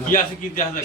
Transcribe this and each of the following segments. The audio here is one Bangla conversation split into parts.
কি আছে কি আছে কি? দেখা যাক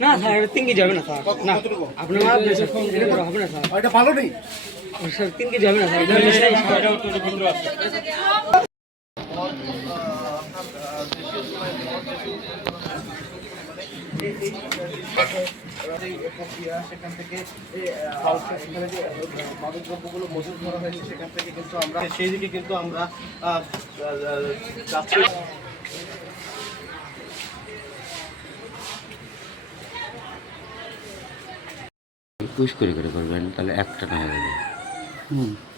না স্যার এটা তিন কেজি না স্যার না আপনার হবে না স্যার ভালো নেই স্যার তিন কেজি হবে না স্যার এটা বেশি না, স্যার। এটা উত্তর ভিতরে আছে। এই প্রক্রিয়া সেখান থেকে কিন্তু আমরা সেই দিকে কিন্তু আমরা পুশ করে করে করবেন, তাহলে একটা না হয়ে যাবে। এগুলো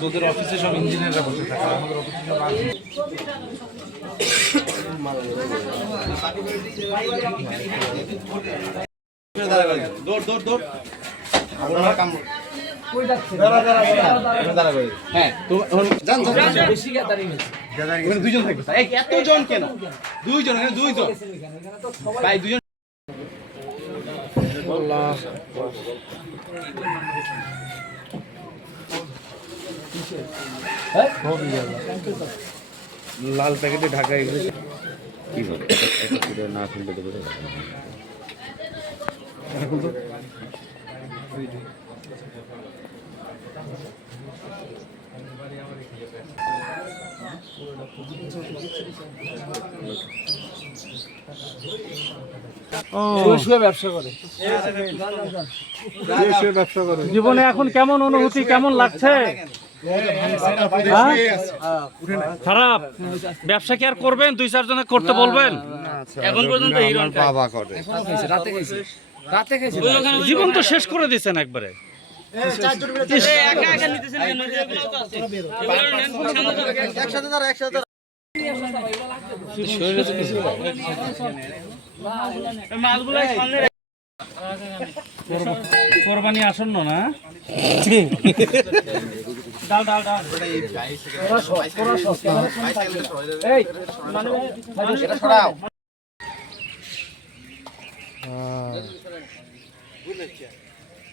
তোদের অফিসে সব ইঞ্জিনিয়াররা বসে থাকে আমাদের অফিসে সব আছে। দৌড় দৌড় দৌড়। আপনারা কাম হ্যাঁ তো যান যান। ওখানে দুইজন থাকবে। স্যার। এতজন কেন? দুইজন এখানে দুইজন। ভাই দুইজন। লাল প্যাকেটে ঢাকা এগুলো কি করে না দেবে তো? জীবনে এখন কেমন অনুভূতি কেমন লাগছে? হ্যাঁ? খারাপ। ব্যবসা কি আর করবেন? দুই চারজনে করতে বলবেন? এখন পর্যন্ত হিরো বাবা করে। জীবন তো শেষ করে দিচ্ছেন একবারে। একসাথে তারা কোরবানি আসন্ন না?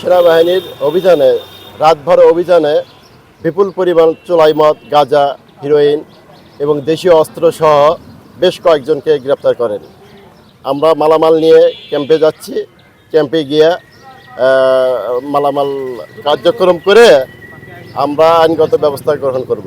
সেনাবাহিনীর অভিযানে, রাতভর অভিযানে বিপুল পরিমাণ চোলাই মদ, গাঁজা, হিরোইন এবং দেশীয় অস্ত্র সহ বেশ কয়েকজনকে গ্রেপ্তার করেন। আমরা মালামাল নিয়ে ক্যাম্পে যাচ্ছি। ক্যাম্পে গিয়ে মালামাল কার্যক্রম করে আমরা আইনগত ব্যবস্থা গ্রহণ করব।